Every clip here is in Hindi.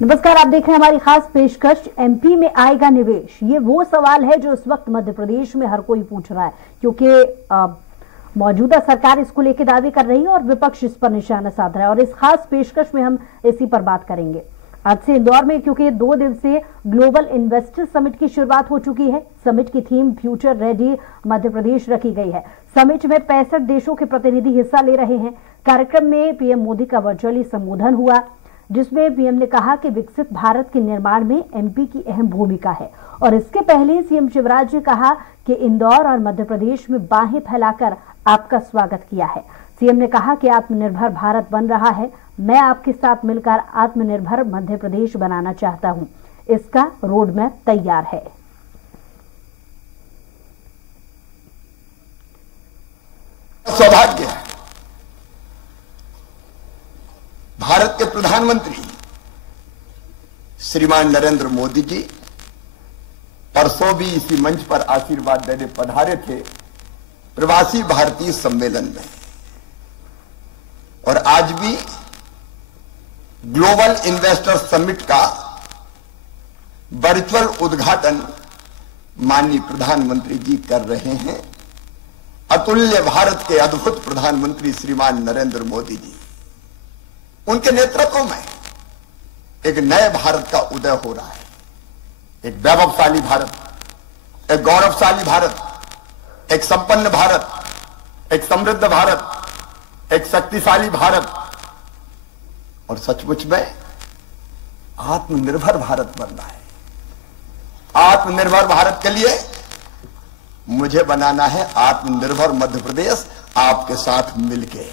नमस्कार, आप देख रहे हैं हमारी खास पेशकश। एमपी में आएगा निवेश, ये वो सवाल है जो इस वक्त मध्य प्रदेश में हर कोई पूछ रहा है, क्योंकि मौजूदा सरकार इसको लेकर दावे कर रही है और विपक्ष इस पर निशाना साध रहा है। और इस खास पेशकश में हम इसी पर बात करेंगे। आज से इंदौर में क्योंकि 2 दिवसीय ग्लोबल इन्वेस्टर समिट की शुरुआत हो चुकी है। समिट की theme future ready Madhya Pradesh रखी गई है। समिट में 65 देशों के प्रतिनिधि हिस्सा ले रहे हैं। कार्यक्रम में पीएम मोदी का वर्चुअली संबोधन हुआ, जिसमें पीएम ने कहा कि विकसित भारत के निर्माण में एमपी की अहम भूमिका है। और इसके पहले सीएम शिवराज ने कहा कि इंदौर और मध्य प्रदेश में बाहें फैलाकर आपका स्वागत किया है। सीएम ने कहा कि आत्मनिर्भर भारत बन रहा है, मैं आपके साथ मिलकर आत्मनिर्भर मध्य प्रदेश बनाना चाहता हूं। इसका रोड मैप तैयार है। सौभाग्य है, भारत के प्रधानमंत्री श्रीमान नरेंद्र मोदी जी परसों भी इसी मंच पर आशीर्वाद देने पधारे थे प्रवासी भारतीय सम्मेलन में, और आज भी ग्लोबल इन्वेस्टर समिट का वर्चुअल उद्घाटन माननीय प्रधानमंत्री जी कर रहे हैं। अतुल्य भारत के अद्भुत प्रधानमंत्री श्रीमान नरेंद्र मोदी जी, उनके नेतृत्व में एक नए भारत का उदय हो रहा है। एक वैभवशाली भारत, एक गौरवशाली भारत, एक संपन्न भारत, एक समृद्ध भारत, एक शक्तिशाली भारत और सचमुच में आत्मनिर्भर भारत बनना है। आत्मनिर्भर भारत के लिए मुझे बनाना है आत्मनिर्भर मध्य प्रदेश, आपके साथ मिलके।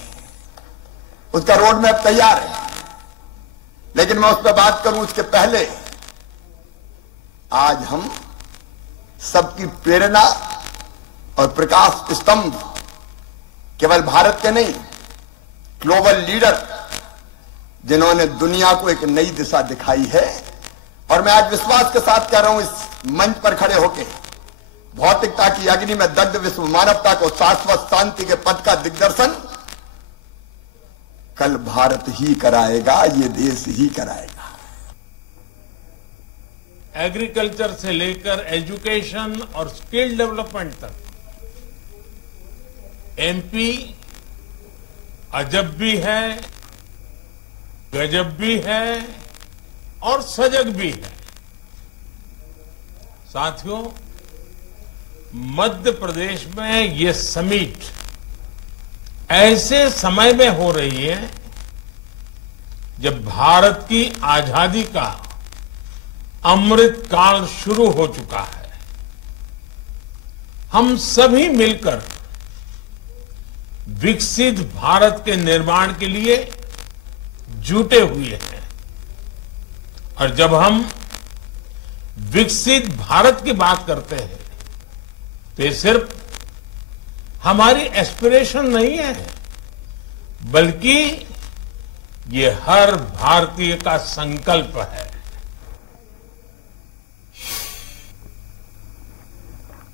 उसका रोड मैप तैयार है, लेकिन मैं उस पर बात करूं उसके पहले आज हम सबकी प्रेरणा और प्रकाश स्तंभ केवल भारत के नहीं, ग्लोबल लीडर जिन्होंने दुनिया को एक नई दिशा दिखाई है। और मैं आज विश्वास के साथ कह रहा हूं इस मंच पर खड़े होकर, भौतिकता की अग्नि में दग्ध विश्व मानवता को शाश्वत शांति के पथ का दिग्दर्शन कल भारत ही कराएगा, ये देश ही कराएगा। एग्रीकल्चर से लेकर एजुकेशन और स्किल डेवलपमेंट तक एमपी अजब भी है, गजब भी है और सजग भी है। साथियों, मध्य प्रदेश में ये समिट ऐसे समय में हो रही है जब भारत की आजादी का अमृत काल शुरू हो चुका है। हम सभी मिलकर विकसित भारत के निर्माण के लिए जुटे हुए हैं। और जब हम विकसित भारत की बात करते हैं तो ये सिर्फ हमारी एस्पिरेशन नहीं है, बल्कि ये हर भारतीय का संकल्प है।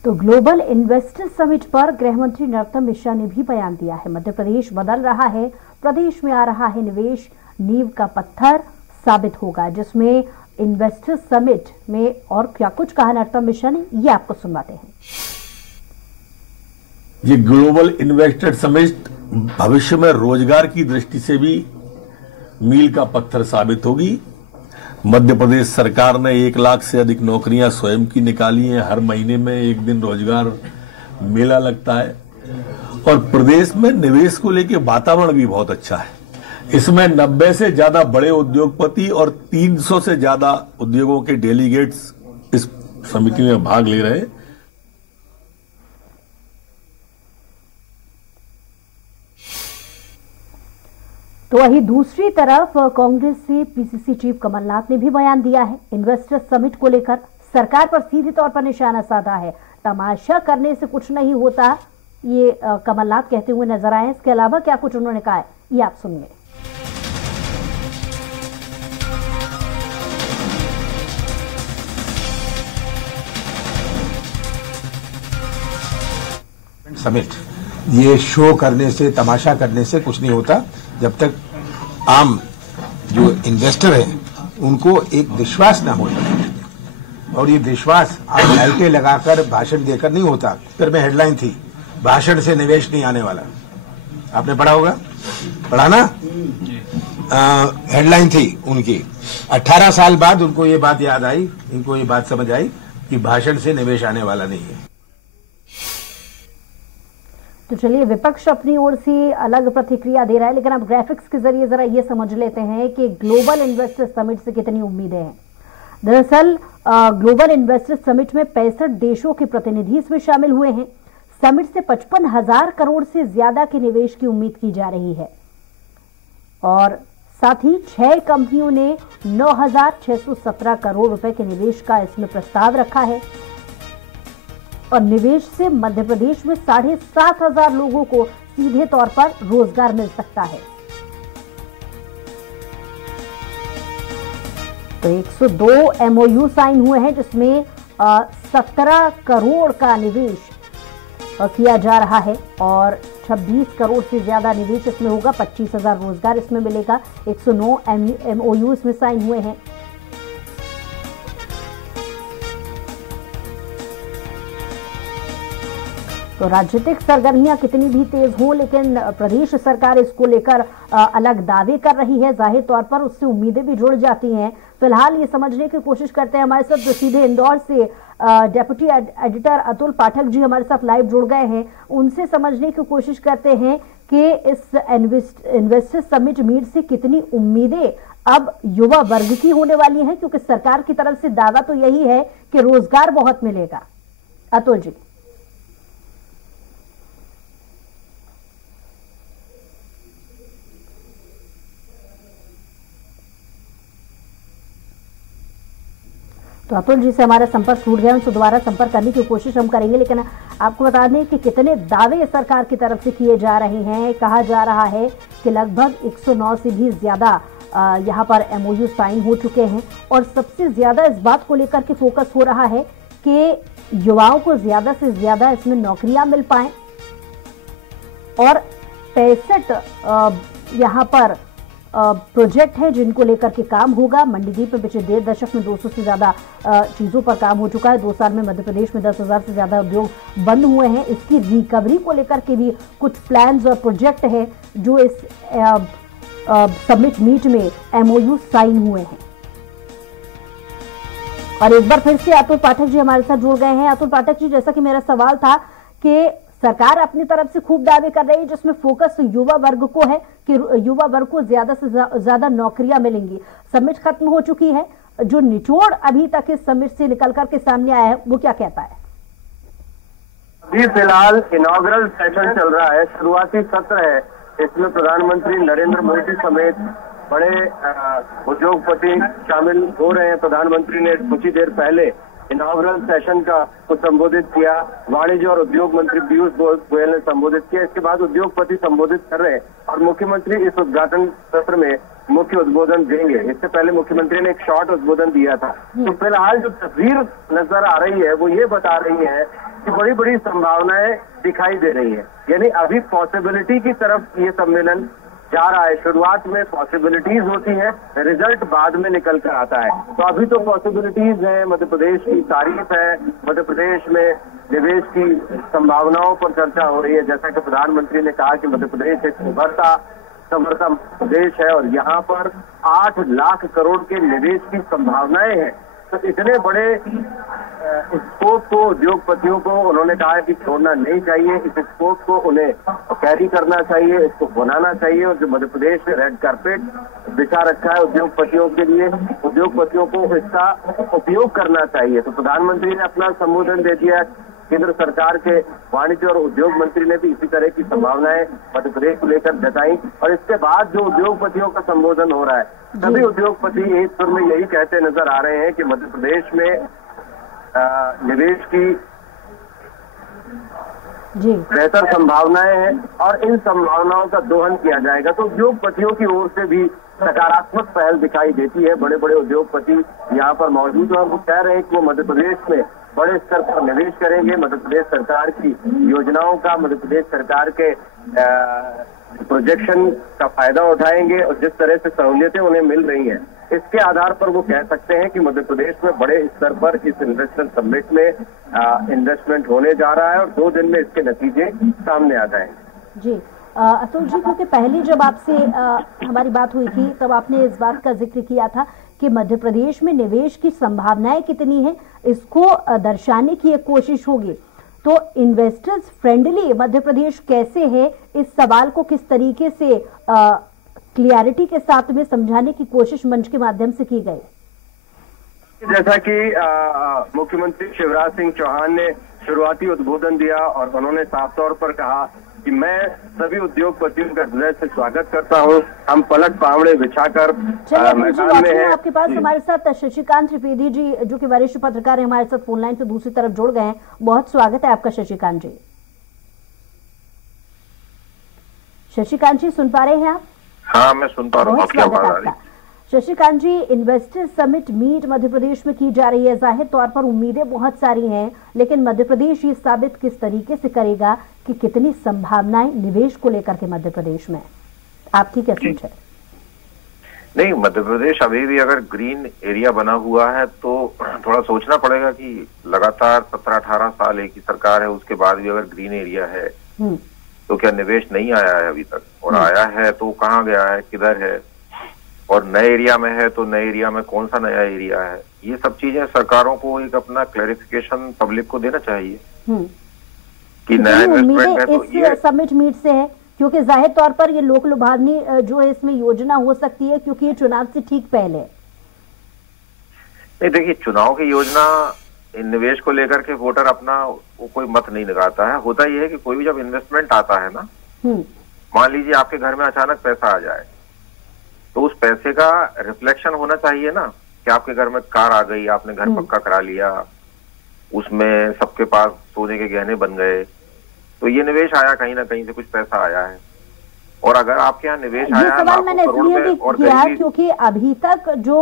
तो ग्लोबल इन्वेस्टर समिट पर गृह मंत्री नरोत्तम मिश्रा ने भी बयान दिया है। मध्य प्रदेश बदल रहा है, प्रदेश में आ रहा है निवेश, नींव का पत्थर साबित होगा। जिसमें इन्वेस्टर समिट में और क्या कुछ कहा नरोत्तम मिश्रा ने, ये आपको सुनवाते हैं। ये ग्लोबल इन्वेस्टर समिट भविष्य में रोजगार की दृष्टि से भी मील का पत्थर साबित होगी। मध्य प्रदेश सरकार ने 1 लाख से अधिक नौकरियां स्वयं की निकाली हैं। हर महीने में एक दिन रोजगार मेला लगता है और प्रदेश में निवेश को लेकर वातावरण भी बहुत अच्छा है। इसमें 90 से ज्यादा बड़े उद्योगपति और 300 से ज्यादा उद्योगों के डेलीगेट्स इस समिति में भाग ले रहे हैं। तो वहीं दूसरी तरफ कांग्रेस से पीसीसी चीफ कमलनाथ ने भी बयान दिया है। इन्वेस्टर समिट को लेकर सरकार पर सीधे तौर पर निशाना साधा है। तमाशा करने से कुछ नहीं होता, ये कमलनाथ कहते हुए नजर आए। इसके अलावा क्या कुछ उन्होंने कहा है, ये आप सुनिए। समिट ये शो करने से, तमाशा करने से कुछ नहीं होता। जब तक आम जो इन्वेस्टर है उनको एक विश्वास ना हो सके। और ये विश्वास आप लाइटें लगाकर भाषण देकर नहीं होता। उत्तर में हेडलाइन थी, भाषण से निवेश नहीं आने वाला। आपने पढ़ा होगा, पढ़ा ना? हेडलाइन थी उनकी। 18 साल बाद उनको ये बात याद आई, इनको ये बात समझ आई कि भाषण से निवेश आने वाला नहीं है। तो चलिए, विपक्ष अपनी ओर से अलग प्रतिक्रिया दे रहा है, लेकिन अब ग्राफिक्स के जरिए जरा ये समझ लेते हैं कि ग्लोबल इन्वेस्टर समिट से कितनी उम्मीदें हैं। दरअसल ग्लोबल इन्वेस्टर समिट में 65 देशों के प्रतिनिधि इसमें शामिल हुए हैं। समिट से 55,000 करोड़ से ज्यादा के निवेश की उम्मीद की जा रही है और साथ ही 6 कंपनियों ने 9,617 करोड़ रुपए के निवेश का इसमें प्रस्ताव रखा है और निवेश से मध्य प्रदेश में 7,500 लोगों को सीधे तौर पर रोजगार मिल सकता है। तो 102 MOU साइन हुए हैं जिसमें 17 करोड़ का निवेश किया जा रहा है और 26 करोड़ से ज्यादा निवेश इसमें होगा। 25,000 रोजगार इसमें मिलेगा। 109 MOU इसमें साइन हुए हैं। तो राजनीतिक सरगर्मियां कितनी भी तेज हों, लेकिन प्रदेश सरकार इसको लेकर अलग दावे कर रही है। जाहिर तौर पर उससे उम्मीदें भी जुड़ जाती हैं। फिलहाल ये समझने की कोशिश करते हैं, हमारे साथ जो सीधे इंदौर से डेप्यूटी एडिटर अतुल पाठक जी हमारे साथ लाइव जुड़ गए हैं। उनसे समझने की कोशिश करते हैं कि इस इन्वेस्टर समिट मीट से कितनी उम्मीदें अब युवा वर्ग की होने वाली हैं, क्योंकि सरकार की तरफ से दावा तो यही है कि रोजगार बहुत मिलेगा। अतुल जी। तो अतुल जी से हमारा संपर्क टूट गया, उनसे दोबारा संपर्क करने की कोशिश हम करेंगे, लेकिन आपको बता दें कि कितने दावे सरकार की तरफ से किए जा रहे हैं। कहा जा रहा है कि लगभग 109 से भी ज्यादा यहाँ पर MOU साइन हो चुके हैं और सबसे ज्यादा इस बात को लेकर के फोकस हो रहा है कि युवाओं को ज्यादा से ज्यादा इसमें नौकरियां मिल पाएं और 65 यहाँ पर प्रोजेक्ट है जिनको लेकर के काम होगा। मंडीदीप में पिछले 1.5 दशक में 200 से ज्यादा चीजों पर काम हो चुका है। 2 साल में मध्य प्रदेश में 10,000 से ज्यादा उद्योग बंद हुए हैं। इसकी रिकवरी को लेकर के भी कुछ प्लान्स और प्रोजेक्ट है जो इस समिट मीट में MOU साइन हुए हैं। और एक बार फिर से अतुल पाठक जी हमारे साथ जुड़ गए हैं। अतुल पाठक जी, जैसा कि मेरा सवाल था कि सरकार अपनी तरफ से खूब दावे कर रही है जिसमें फोकस युवा वर्ग को है कि युवा वर्ग को ज्यादा से ज्यादा नौकरियां मिलेंगी। समिट खत्म हो चुकी है, जो निचोड़ अभी तक इस समिट से निकल कर के सामने आया है वो क्या कहता है? अभी फिलहाल इनॉग्रल सेशन चल रहा है, शुरुआती सत्र है। इसमें प्रधानमंत्री नरेंद्र मोदी समेत बड़े उद्योगपति शामिल हो रहे हैं। प्रधानमंत्री ने कुछ ही देर पहले इनॉग्रल सेशन को संबोधित किया। वाणिज्य और उद्योग मंत्री पीयूष गोयल ने संबोधित किया। इसके बाद उद्योगपति संबोधित कर रहे हैं और मुख्यमंत्री इस उद्घाटन सत्र में मुख्य उद्बोधन देंगे। इससे पहले मुख्यमंत्री ने एक शॉर्ट उद्बोधन दिया था। तो फिलहाल जो तस्वीर नजर आ रही है वो ये बता रही है कि बड़ी बड़ी संभावनाएं दिखाई दे रही है। यानी अभी पॉसिबिलिटी की तरफ ये सम्मेलन जा रहा है। शुरुआत में पॉसिबिलिटीज होती है, रिजल्ट बाद में निकल कर आता है। तो अभी तो पॉसिबिलिटीज है, मध्य प्रदेश की तारीफ है, मध्य प्रदेश में निवेश की संभावनाओं पर चर्चा हो रही है। जैसा कि प्रधानमंत्री ने कहा कि मध्य प्रदेश एक उभरता समर्था प्रदेश है और यहाँ पर 8 लाख करोड़ के निवेश की संभावनाएं हैं। तो इतने बड़े स्कोप को उद्योगपतियों को उन्होंने कहा है कि छोड़ना नहीं चाहिए। इस स्कोप को उन्हें कैरी करना चाहिए, इसको बनाना चाहिए। और जो मध्य प्रदेश में रेड कारपेट बिछा रखा है उद्योगपतियों के लिए, उद्योगपतियों को इसका उपयोग करना चाहिए। तो प्रधानमंत्री ने अपना संबोधन दे दिया। केंद्र सरकार के वाणिज्य और उद्योग मंत्री ने भी इसी तरह की संभावनाएं मध्य प्रदेश को लेकर जताई। और इसके बाद जो उद्योगपतियों का संबोधन हो रहा है, सभी उद्योगपति एक सुर में यही कहते नजर आ रहे हैं कि मध्य प्रदेश में निवेश की बेहतर संभावनाएं हैं और इन संभावनाओं का दोहन किया जाएगा। तो उद्योगपतियों की ओर से भी सकारात्मक पहल दिखाई देती है। बड़े बड़े उद्योगपति यहाँ पर मौजूद हैं और वो कह रहे हैं कि वो मध्य प्रदेश में बड़े स्तर पर निवेश करेंगे। मध्य प्रदेश सरकार की योजनाओं का, मध्य प्रदेश सरकार के प्रोजेक्शन का फायदा उठाएंगे और जिस तरह से सहूलियतें उन्हें मिल रही हैं इसके आधार पर वो कह सकते हैं कि मध्य प्रदेश में बड़े स्तर पर इस इन्वेस्टमेंट समिट में इन्वेस्टमेंट होने जा रहा है और 2 दिन में इसके नतीजे सामने आ जाएंगे। जी अतुल जी, क्योंकि पहले जब आपसे हमारी बात हुई थी तब आपने इस बात का जिक्र किया था कि मध्य प्रदेश में निवेश की संभावनाएं कितनी है, इसको दर्शाने की एक कोशिश होगी। तो इन्वेस्टर्स फ्रेंडली मध्य प्रदेश कैसे है, इस सवाल को किस तरीके से क्लियरिटी के साथ में समझाने की कोशिश मंच के माध्यम से की गई? जैसा कि मुख्यमंत्री शिवराज सिंह चौहान ने शुरुआती उद्बोधन दिया और उन्होंने साफ तौर पर कहा कि मैं सभी उद्योगपतियों का हृदय से स्वागत करता हूं। हम पलक पावड़े बिछाकर मैदान में हैं। आपके पास हमारे साथ शशिकांत त्रिवेदी जी जो कि वरिष्ठ पत्रकार हैं हमारे साथ फोन लाइन पे दूसरी तरफ जुड़ गए हैं। बहुत स्वागत है आपका शशिकांत जी। शशिकांत जी सुन पा रहे हैं आप? हाँ, मैं सुन पा रहा हूँ। क्या बात आ रही? शशिकांत जी, investor summit meet Madhya Pradesh में की जा रही है। जाहिर तौर पर उम्मीदें बहुत सारी हैं, लेकिन मध्य प्रदेश ये साबित किस तरीके से करेगा कि कितनी संभावनाएं निवेश को लेकर के मध्य प्रदेश में, आपकी क्या सोच है? नहीं, मध्य प्रदेश अभी भी अगर ग्रीन एरिया बना हुआ है तो थोड़ा सोचना पड़ेगा कि लगातार 17-18 साल एक ही सरकार है, उसके बाद भी अगर ग्रीन एरिया है तो क्या निवेश नहीं आया है अभी तक? और आया है तो कहाँ गया है, किधर है? और नए एरिया में है तो नए एरिया में कौन सा नया एरिया है? ये सब चीजें सरकारों को एक अपना क्लैरिफिकेशन पब्लिक को देना चाहिए कि नया इन्वेस्टमेंट है तो ये समिट मीट से है, क्योंकि जाहिर तौर पर ये लोक लुभावनी जो है इसमें योजना हो सकती है, क्योंकि ये चुनाव से ठीक पहले। नहीं, देखिए, चुनाव की योजना निवेश को लेकर के वोटर अपना कोई मत नहीं लगाता है। होता ये है कि कोई भी जब इन्वेस्टमेंट आता है ना, मान लीजिए आपके घर में अचानक पैसा आ जाए तो उस पैसे का रिफ्लेक्शन होना चाहिए ना कि आपके घर में कार आ गई, आपने घर पक्का करा लिया, उसमें सबके पास सोने के गहने बन गए, तो ये निवेश आया, कहीं ना कहीं से कुछ पैसा आया है। और अगर आपके यहाँ निवेश आया, सवाल मैंने इसलिए भी किया क्योंकि अभी तक जो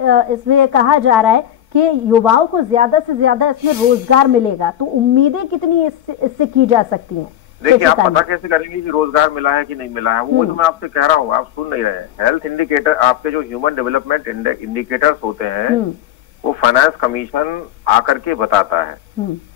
इसमें कहा जा रहा है कि युवाओं को ज्यादा से ज्यादा इसमें रोजगार मिलेगा, तो उम्मीदें कितनी इससे की जा सकती हैं? देखिए, आप पता कैसे करेंगे कि रोजगार मिला है कि नहीं मिला है? वो जो मैं आपसे कह रहा हूँ, आप सुन नहीं रहे हैं। हेल्थ इंडिकेटर, आपके जो ह्यूमन डेवलपमेंट इंडिकेटर्स होते हैं वो फाइनेंस कमीशन आकर के बताता है।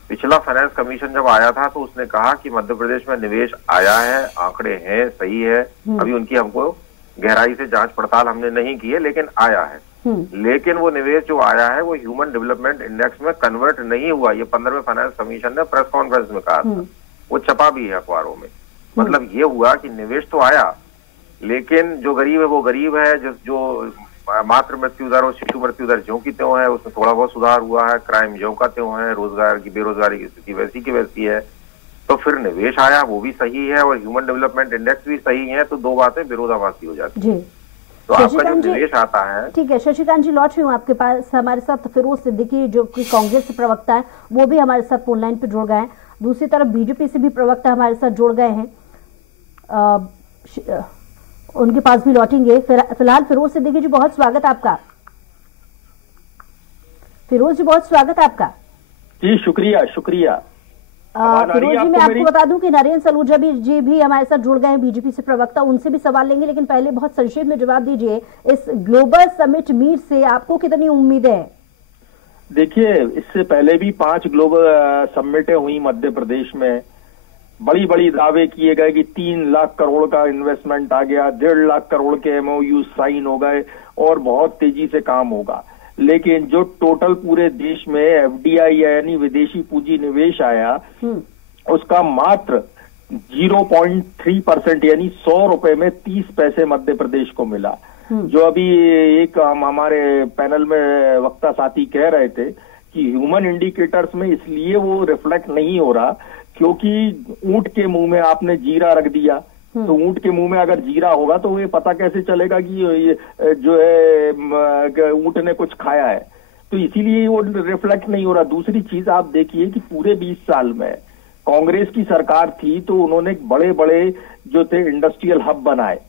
पिछला फाइनेंस कमीशन जब आया था तो उसने कहा कि मध्य प्रदेश में निवेश आया है, आंकड़े हैं, सही है। अभी उनकी हमको गहराई से जांच पड़ताल हमने नहीं की है, लेकिन आया है। लेकिन वो निवेश जो आया है वो ह्यूमन डेवलपमेंट इंडेक्स में कन्वर्ट नहीं हुआ। ये 15वें फाइनेंस कमीशन ने प्रेस कॉन्फ्रेंस में कहा था, वो छपा भी है अखबारों में। मतलब ये हुआ कि निवेश तो आया, लेकिन जो गरीब है वो गरीब है, जो मातृ मृत्यु दर और शिशु मृत्यु दर ज्यों की त्यों है, उसमें थोड़ा बहुत सुधार हुआ है, क्राइम ज्यों का त्यों है, रोजगार की बेरोजगारी की स्थिति वैसी की वैसी है। तो फिर निवेश आया वो भी सही है और ह्यूमन डेवलपमेंट इंडेक्स भी सही है, तो दो बातें विरोधाभासी हो जाती है। तो आपका जो निवेश आता है, ठीक है शशिकांत जी, लौट रही हूँ आपके पास। हमारे साथ फिरोज सिद्दीकी जो कि कांग्रेस प्रवक्ता है वो भी हमारे साथ फोन लाइन पे जुड़ गए हैं। दूसरी तरफ बीजेपी से भी प्रवक्ता हमारे साथ जुड़ गए हैं, उनके पास भी लौटेंगे। फिलहाल फिरोज सिद्दीकी जी बहुत स्वागत आपका। फिरोज जी बहुत स्वागत आपका। जी शुक्रिया शुक्रिया। फिरोज जी मैं आपको बता दूं कि नरेंद्र सलूजा जी भी हमारे साथ जुड़ गए हैं बीजेपी से प्रवक्ता, उनसे भी सवाल लेंगे, लेकिन पहले बहुत संक्षेप में जवाब दीजिए, इस ग्लोबल समिट मीट से आपको कितनी उम्मीदें हैं? देखिए, इससे पहले भी 5 ग्लोबल समिटें हुई मध्य प्रदेश में। बड़ी बड़ी दावे किए गए कि 3 लाख करोड़ का इन्वेस्टमेंट आ गया, 1.5 लाख करोड़ के MOU साइन हो गए और बहुत तेजी से काम होगा। लेकिन जो टोटल पूरे देश में FDI यानी विदेशी पूंजी निवेश आया, उसका मात्र 0.3% यानी 100 रुपए में 30 पैसे मध्य प्रदेश को मिला। जो अभी एक हम हमारे पैनल में वक्ता साथी कह रहे थे कि ह्यूमन इंडिकेटर्स में इसलिए वो रिफ्लेक्ट नहीं हो रहा क्योंकि ऊंट के मुंह में आपने जीरा रख दिया, तो ऊंट के मुंह में अगर जीरा होगा तो ये पता कैसे चलेगा कि ये जो है ऊंट ने कुछ खाया है, तो इसीलिए वो रिफ्लेक्ट नहीं हो रहा। दूसरी चीज आप देखिए कि पूरे 20 साल में कांग्रेस की सरकार थी तो उन्होंने बड़े बड़े जो थे इंडस्ट्रियल हब बनाए।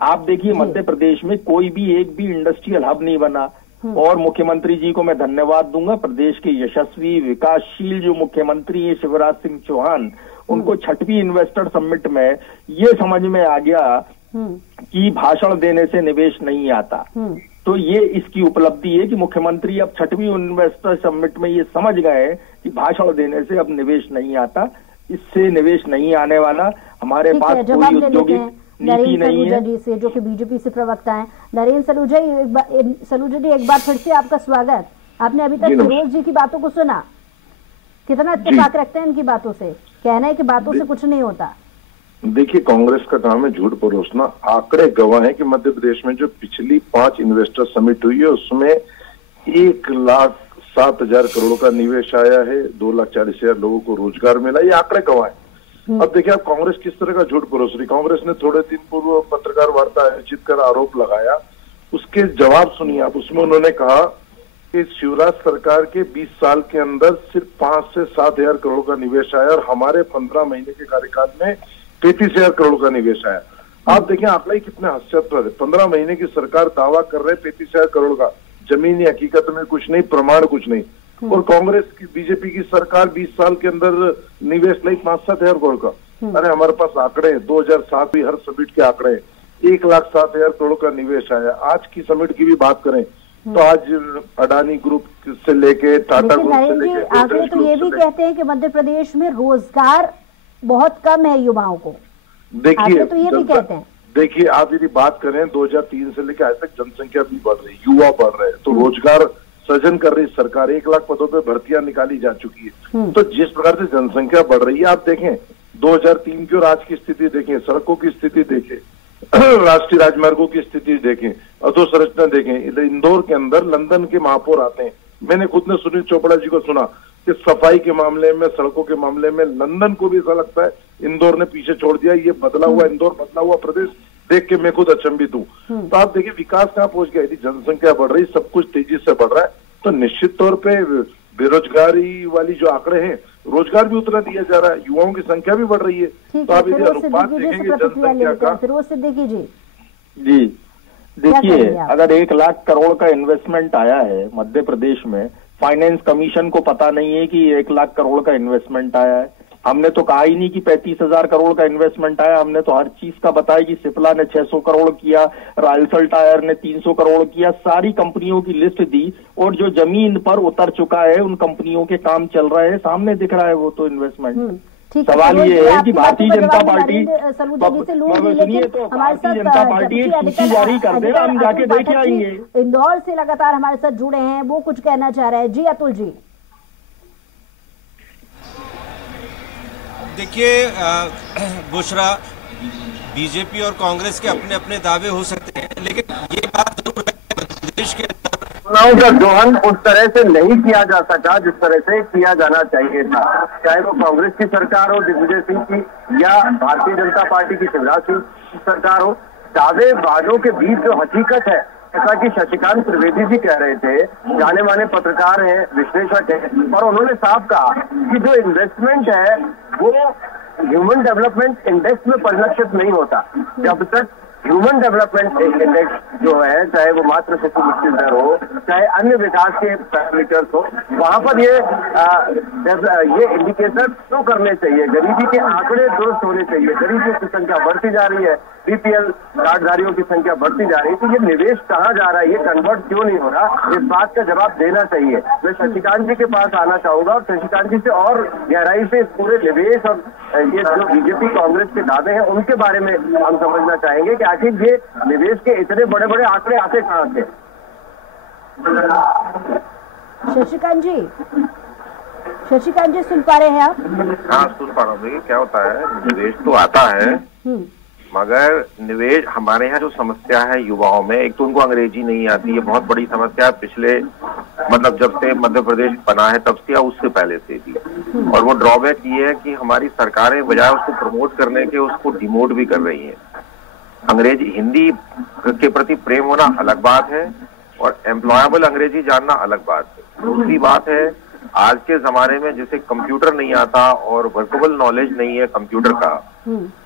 आप देखिए मध्य प्रदेश में कोई भी एक भी इंडस्ट्रियल हब नहीं बना। और मुख्यमंत्री जी को मैं धन्यवाद दूंगा, प्रदेश के यशस्वी विकासशील जो मुख्यमंत्री है शिवराज सिंह चौहान, उनको 6वीं इन्वेस्टर समिट में ये समझ में आ गया कि भाषण देने से निवेश नहीं आता। तो ये इसकी उपलब्धि है कि मुख्यमंत्री अब 6वीं इन्वेस्टर समिट में ये समझ गए कि भाषण देने से अब निवेश नहीं आता, इससे निवेश नहीं आने वाला, हमारे पास कोई औद्योगिक नीति नहीं है। जी से जो कि बीजेपी से प्रवक्ता हैं, नरेंद्र सलूजा जी, एक बार फिर से आपका स्वागत। आपने अभी तक फिरोज जी की बातों को सुना, कितना इत्तेफाक रखते हैं इनकी बातों से? कहना है कि बातों से कुछ नहीं होता। देखिए, कांग्रेस का काम है झूठ परोसना। आंकड़े गवाह हैं कि मध्य प्रदेश में जो पिछली 5 इन्वेस्टर समिट हुई है उसमें 1,07,000 करोड़ का निवेश आया है, 2,40,000 लोगों को रोजगार मिला। ये आंकड़े गवाह हैं। अब देखिए, आप कांग्रेस किस तरह का झूठ परोस रही। कांग्रेस ने थोड़े दिन पूर्व पत्रकार वार्ता आयोजित कर आरोप लगाया, उसके जवाब सुनिए आप। उसमें उन्होंने कहा कि शिवराज सरकार के 20 साल के अंदर सिर्फ 5 से 7,000 करोड़ का निवेश आया और हमारे 15 महीने के कार्यकाल में 33,000 करोड़ का निवेश आया। आप देखें आंकड़े कितने हास्यास्पद है। 15 महीने की सरकार दावा कर रहे 33,000 करोड़ का, जमीनी हकीकत में कुछ नहीं, प्रमाण कुछ नहीं। और कांग्रेस की, बीजेपी की सरकार 20 साल के अंदर निवेश लाई 5-7 करोड़ का। अरे हमारे पास आंकड़े हैं, 2007 भी हर समिट के आंकड़े हैं, 1,07,000 करोड़ का निवेश आया। आज की समिट की भी बात करें तो आज अडानी ग्रुप से लेके टाटा ग्रुप से लेके आंकड़े तो ये भी कहते हैं कि मध्य प्रदेश में रोजगार बहुत कम है युवाओं को। देखिए, तो ये भी कहते हैं। देखिए, आप यदि बात करें 2003 से लेकर आज तक जनसंख्या भी बढ़ रही, युवा बढ़ रहे हैं, तो रोजगार सृजन कर रही सरकार। 1 लाख पदों पे भर्तियां निकाली जा चुकी है। तो जिस प्रकार से जनसंख्या बढ़ रही है, आप देखें 2003 की और आज की स्थिति देखें, सड़कों की स्थिति देखें, राष्ट्रीय राजमार्गों की स्थिति देखें, अधोसंरचना देखें। इंदौर के अंदर लंदन के महापौर आते हैं। मैंने खुद ने सुनील चोपड़ा जी को सुना कि सफाई के मामले में, सड़कों के मामले में लंदन को भी ऐसा लगता है इंदौर ने पीछे छोड़ दिया। ये बदला हुआ इंदौर, बदला हुआ प्रदेश देख के मैं खुद अचंभित हूँ। तो आप देखिए विकास कहाँ पहुंच गया। यदि जनसंख्या बढ़ रही, सब कुछ तेजी से बढ़ रहा है, तो निश्चित तौर पे बेरोजगारी वाली जो आंकड़े हैं, रोजगार भी उतना दिया जा रहा है, युवाओं की संख्या भी बढ़ रही है। तो आप यदि अनुपात देखेंगे जनसंख्या का। फिरोज सिद्दीकी जी देखिए, अगर 1 लाख करोड़ का इन्वेस्टमेंट आया है मध्य प्रदेश में, फाइनेंस कमीशन को पता नहीं है कि 1 लाख करोड़ का इन्वेस्टमेंट आया है। हमने तो कहा ही नहीं कि 35,000 करोड़ का इन्वेस्टमेंट आया। हमने तो हर चीज का बताया कि सिप्ला ने 600 करोड़ किया, राइसल टायर ने 300 करोड़ किया, सारी कंपनियों की लिस्ट दी और जो जमीन पर उतर चुका है उन कंपनियों के काम चल रहे हैं, सामने दिख रहा है वो तो इन्वेस्टमेंट। सवाल ये है कि भारतीय जनता पार्टी, सुनिए तो भारतीय जनता पार्टी एक सूची जारी कर दे, हम जाके देख आएंगे। इंदौर से लगातार हमारे साथ जुड़े हैं, वो कुछ कहना चाह रहे हैं। जी अतुल जी। देखिए बुशरा, बीजेपी और कांग्रेस के अपने अपने दावे हो सकते हैं, लेकिन ये बात जरूर है देश के चुनाव का दोहन उस तरह से नहीं किया जा सका जिस तरह से किया जाना चाहिए था। चाहे वो कांग्रेस की सरकार हो दिग्विजय सिंह की या भारतीय जनता पार्टी की शिवराज सिंह की सरकार हो, दावे वादों के बीच जो हकीकत है, जैसा कि शशिकांत त्रिवेदी जी कह रहे थे, जाने माने पत्रकार हैं, विश्लेषक हैं, और उन्होंने साफ कहा कि जो इन्वेस्टमेंट है वो ह्यूमन डेवलपमेंट इंडेक्स में परिलक्षित नहीं होता। जब तक ह्यूमन डेवलपमेंट इंडेक्स जो है, चाहे वो मात्र शिशु मृत्यु दर हो, चाहे अन्य विकास के पैरामीटर्स हो, वहां पर ये इंडिकेटर शो करने चाहिए। गरीबी के आंकड़े दुरुस्त होने चाहिए। गरीबियों की संख्या बढ़ती जा रही है, बीपीएल कार्डधारियों की संख्या बढ़ती जा रही है, तो ये निवेश कहाँ जा रहा है, ये कन्वर्ट क्यों नहीं हो रहा, इस बात का जवाब देना चाहिए। मैं शशिकांत जी के पास आना चाहूंगा और शशिकांत जी से और गहराई से इस पूरे निवेश और ये जो बीजेपी कांग्रेस के दावे हैं उनके बारे में हम समझना चाहेंगे कि आखिर ये निवेश के इतने बड़े बड़े आंकड़े आते कहाँ से। शशिकांत जी सुन पा रहे हैं आप? हाँ, सुन पा रहा हूँ। देखिए क्या होता है, निवेश तो आता है, मगर निवेश हमारे यहाँ जो समस्या है युवाओं में, एक तो उनको अंग्रेजी नहीं आती, ये बहुत बड़ी समस्या है। पिछले मतलब जब से मध्य प्रदेश बना है तब से या उससे पहले से भी। और वो ड्रॉबैक ये है कि हमारी सरकारें बजाय उसको प्रमोट करने के उसको डिमोट भी कर रही हैं। अंग्रेजी, हिंदी के प्रति प्रेम होना अलग बात है और एम्प्लॉयबल अंग्रेजी जानना अलग बात है। दूसरी बात है, आज के जमाने में जिसे कंप्यूटर नहीं आता और वर्केबल नॉलेज नहीं है कंप्यूटर का,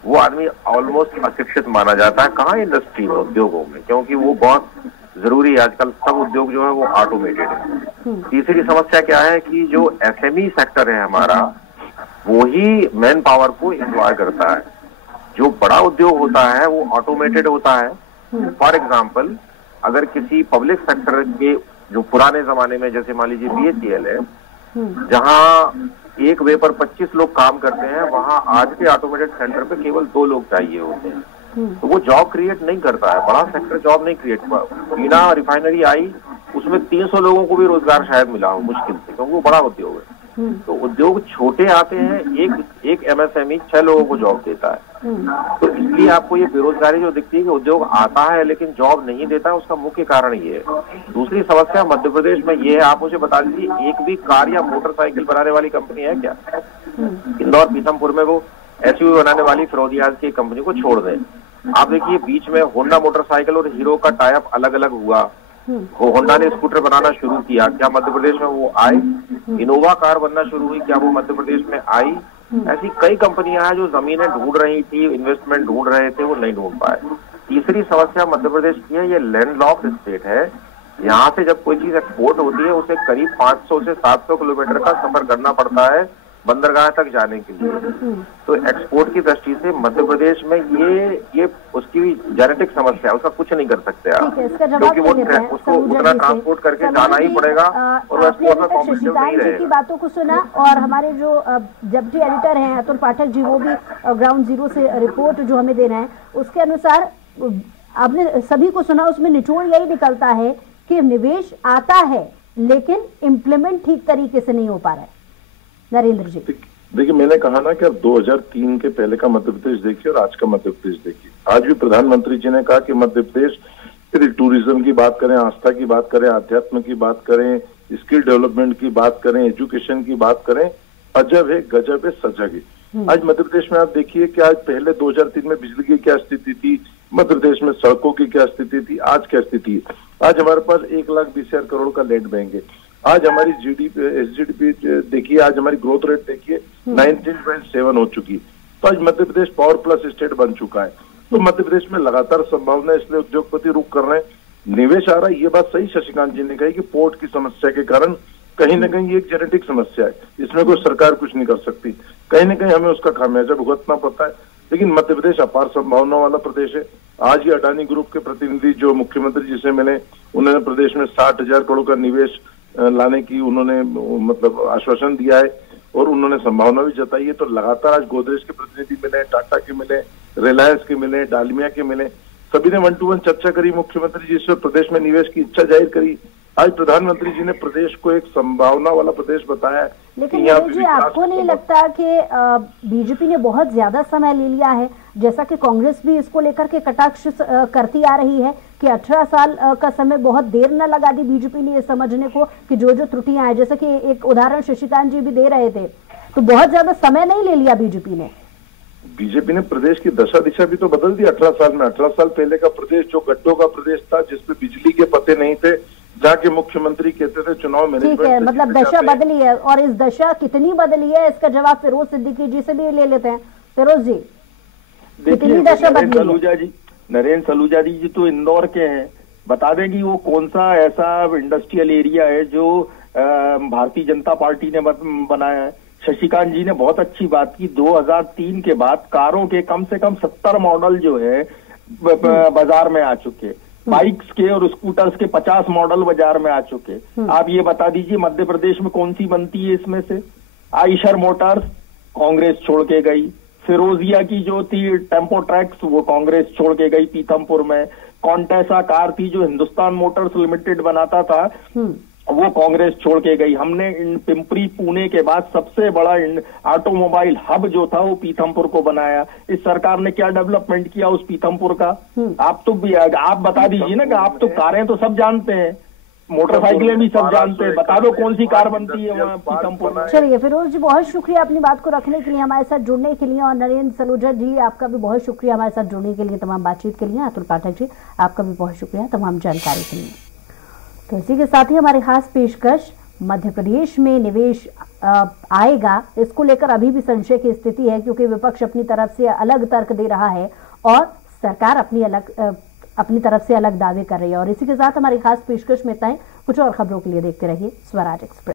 वो आदमी ऑलमोस्ट अशिक्षित माना जाता है। कहाँ इंडस्ट्री में, उद्योगों में, क्योंकि वो बहुत जरूरी है। आजकल सब उद्योग जो है वो ऑटोमेटेड है। तीसरी समस्या क्या है कि जो एसएमई सेक्टर है हमारा, वो ही मैन पावर को एम्प्लॉय करता है। जो बड़ा उद्योग होता है वो ऑटोमेटेड होता है। फॉर एग्जाम्पल, अगर किसी पब्लिक सेक्टर के जो पुराने जमाने में, जैसे मान लीजिए BHEL है, जहां एक वे पर 25 लोग काम करते हैं, वहां आज के ऑटोमेटेड सेंटर पे केवल 2 लोग चाहिए होते हैं। तो वो जॉब क्रिएट नहीं करता है, बड़ा सेक्टर जॉब नहीं क्रिएट हुआ। बीना रिफाइनरी आई, उसमें 300 लोगों को भी रोजगार शायद मिला हो मुश्किल से, क्योंकि वो बड़ा उद्योग है। तो उद्योग छोटे आते हैं, एक MSME 6 लोगों को जॉब देता है। तो इसलिए आपको ये बेरोजगारी जो दिखती है कि उद्योग आता है लेकिन जॉब नहीं देता है, उसका मुख्य कारण ये है। दूसरी समस्या मध्य प्रदेश में ये है, आप मुझे बता दीजिए, एक भी कार या मोटरसाइकिल बनाने वाली कंपनी है क्या? इंदौर पीथमपुर में वो SUV बनाने वाली फिरोजियाज की कंपनी को छोड़ दें। आप देखिए, बीच में होंडा मोटरसाइकिल और हीरो का टाई अप अलग अलग हुआ, होंडा ने स्कूटर बनाना शुरू किया, क्या मध्य प्रदेश में वो आए? इनोवा कार बनना शुरू हुई, क्या वो मध्य प्रदेश में आई? ऐसी कई कंपनियां हैं जो जमीनें ढूंढ रही थी, इन्वेस्टमेंट ढूंढ रहे थे, वो नहीं ढूंढ पाए। तीसरी समस्या मध्य प्रदेश की है, ये लैंडलॉक्ड स्टेट है। यहाँ से जब कोई चीज एक्सपोर्ट होती है, उसे करीब 500 से 700 किलोमीटर का सफर करना पड़ता है बंदरगाह तक जाने के लिए। तो एक्सपोर्ट की दृष्टि से मध्य प्रदेश में ये उसकी भी जेनेटिक समस्या है, उसका कुछ नहीं कर सकते आप, क्योंकि वो उसको उतना ट्रांसपोर्ट करके जाना ही पड़ेगा और एक्सपोर्ट में कॉम्पिटिटिव नहीं रहेगा। की बातों को सुना, और हमारे जो डिप्टी एडिटर हैं अतुल पाठक जी, वो भी ग्राउंड जीरो से रिपोर्ट जो हमें दे रहे हैं, उसके अनुसार आपने सभी को सुना, उसमें निचोड़ यही निकलता है कि निवेश आता है लेकिन इम्प्लीमेंट ठीक तरीके से नहीं हो पा रहा है। नरेंद्र जी, देखिए, मैंने कहा ना कि आप 2003 के पहले का मध्य प्रदेश देखिए और आज का मध्य प्रदेश देखिए। आज भी प्रधानमंत्री जी ने कहा कि मध्य प्रदेश यदि टूरिज्म की बात करें, आस्था की बात करें, आध्यात्म की बात करें, स्किल डेवलपमेंट की बात करें, एजुकेशन की बात करें, अजब है, गजब है, सजग है। आज मध्य प्रदेश में आप देखिए कि आज पहले 2003 में बिजली की क्या स्थिति थी, मध्य प्रदेश में सड़कों की क्या स्थिति थी, आज क्या स्थिति है। आज हमारे पास 1,20,000 करोड़ का लैंड बैंक है। आज हमारी SGDP देखिए, आज हमारी ग्रोथ रेट देखिए 19.7 हो चुकी। तो आज Madhya Pradesh power plus state बन चुका है। तो मध्य प्रदेश में लगातार संभावना, इसलिए उद्योगपति रुक कर रहे हैं, निवेश आ रहा है। ये बात सही शशिकांत जी ने कही कि पोर्ट की समस्या के कारण कहीं ना कहीं ये एक जेनेटिक समस्या है, इसमें कोई सरकार कुछ नहीं कर सकती। कहीं ना कहीं हमें उसका खामियाजा भुगतना पड़ता है। लेकिन मध्य प्रदेश अपार संभावना वाला प्रदेश है। आज ही अडानी ग्रुप के प्रतिनिधि जो मुख्यमंत्री जी से मिले, उन्होंने प्रदेश में 60,000 करोड़ का निवेश लाने की उन्होंने मतलब आश्वासन दिया है और उन्होंने संभावना भी जताई है। तो लगातार आज गोदरेज के प्रतिनिधि मिले, टाटा के मिले, रिलायंस के मिले, डालमिया के मिले, सभी ने 1-to-1 चर्चा करी मुख्यमंत्री जी से, प्रदेश में निवेश की इच्छा जाहिर करी। आज प्रधानमंत्री जी ने प्रदेश को एक संभावना वाला प्रदेश बताया है। लेकिन जी, आपको नहीं लगता कि बीजेपी ने बहुत ज्यादा समय ले लिया है, जैसा कि कांग्रेस भी इसको लेकर के कटाक्ष करती आ रही है कि 18 साल का समय बहुत देर न लगा दी बीजेपी ने ये समझने को कि जो त्रुटियां हैं, जैसे कि एक उदाहरण शशिकांत जी भी दे रहे थे, तो बहुत ज्यादा समय नहीं ले लिया बीजेपी ने। बीजेपी ने प्रदेश की दशा दिशा भी तो बदल दी 18 साल में। 18 साल पहले का प्रदेश जो गड्ढों का प्रदेश था, जिसपे बिजली के पते नहीं थे, जाके मुख्यमंत्री कहते थे चुनाव मैनेजमेंट। ठीक है, मतलब दशा बदली है, और इस दशा कितनी बदली है इसका जवाब फिरोज सिद्दीकी जी से भी ले लेते हैं। फिरोज जी, कितनी दशा बदली है? नरेंद्र सलूजा जी तो इंदौर के हैं, बता दें कि वो कौन सा ऐसा इंडस्ट्रियल एरिया है जो भारतीय जनता पार्टी ने बनाया है। शशिकांत जी ने बहुत अच्छी बात की, 2003 के बाद कारों के कम से कम 70 मॉडल जो है बाजार में आ चुके, बाइक्स के और स्कूटर्स के 50 मॉडल बाजार में आ चुके। आप ये बता दीजिए मध्य प्रदेश में कौन सी बनती है इसमें से? आइशर मोटर्स कांग्रेस छोड़ के गई, फिरोजिया की जो थी टेम्पो ट्रैक्स वो कांग्रेस छोड़ के गई पीथमपुर में, कॉन्टेसा कार थी जो हिंदुस्तान मोटर्स लिमिटेड बनाता था वो कांग्रेस छोड़ के गई। हमने पिंपरी पुणे के बाद सबसे बड़ा ऑटोमोबाइल हब जो था वो पीथमपुर को बनाया। इस सरकार ने क्या डेवलपमेंट किया उस पीथमपुर का? आप बता दीजिए ना, कि आप तो कारें तो सब जानते हैं, मोटरसाइकिलें भी सब जानते हैं, बता दो कौन सी कार बनती है वहाँ पीथमपुर में। चलिए फिरोज जी, बहुत शुक्रिया अपनी बात को रखने के लिए, हमारे साथ जुड़ने के लिए, और नरेंद्र सलूजा जी आपका भी बहुत शुक्रिया हमारे साथ जुड़ने के लिए, तमाम बातचीत के लिए। अतुल पाठक जी आपका भी बहुत शुक्रिया तमाम जानकारी के लिए। तो इसी के साथ ही हमारी खास पेशकश, मध्य प्रदेश में निवेश आएगा, इसको लेकर अभी भी संशय की स्थिति है, क्योंकि विपक्ष अपनी तरफ से अलग तर्क दे रहा है और सरकार अपनी तरफ से अलग दावे कर रही है। और इसी के साथ हमारी खास पेशकश में इतना ही। कुछ और खबरों के लिए देखते रहिए स्वराज एक्सप्रेस।